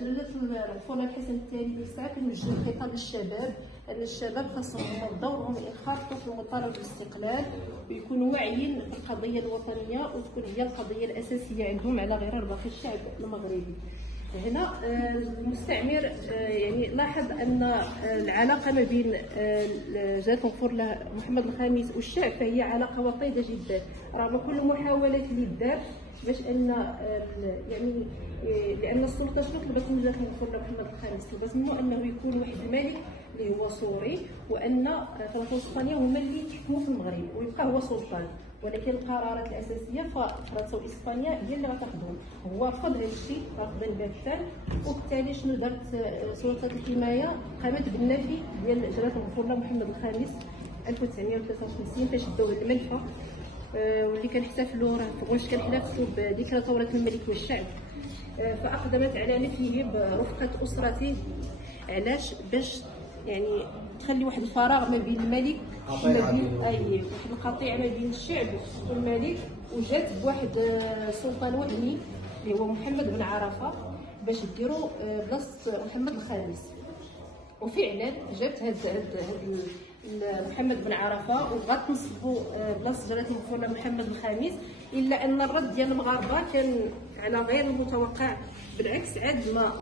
جلالة الغفور الحسن الثاني بن كنوجه الخطاب للشباب ان الشباب خاصهم دورهم ينخرطوا في مطالبه بالاستقلال ويكونوا واعيين بالقضيه الوطنيه وتكون هي القضيه الاساسيه عندهم على غرار باقي الشعب المغربي. هنا المستعمر يعني لاحظ ان العلاقه ما بين جلاله الغفور محمد الخامس والشعب فهي علاقه وطيده جدا رغم كل محاولات اللي دار باش ان يعني لان السلطه شنو طلبت من جلاله الغفور محمد الخامس؟ طلبت منه انه يكون واحد الملك اللي هو سوري وان فرنسا واسبانيا هما اللي يحكموا في المغرب ويبقى هو سلطان، ولكن القرارات الاساسيه فرنسا واسبانيا هي اللي غتاخذهم. هو رفض هذا الشيء رفضا باتا، وبالتالي شنو دارت سلطه الحمايه؟ قامت بالنفي ديال جلاله الغفور محمد الخامس 1953 فاش داوه المنفى واللي كنحتفلوا راه في غوش كنحتفلوا بذكرى ثوره الملك والشعب. فاقدمت على نفيه برفقه اسرته. علاش؟ باش يعني تخلي واحد الفراغ ما بين الملك وما بين واحد القطيع ما بين الشعب والملك، وجات بواحد سلطان وهمي اللي هو محمد بن عرفه باش ديروا بلاصه محمد الخامس. وفعلا جات هاد محمد بن عرفه وبغات تنصبوا بلاصه جلاله الغفور محمد الخامس، الا ان الرد ديال المغاربه كان على غير المتوقع، بالعكس عاد ما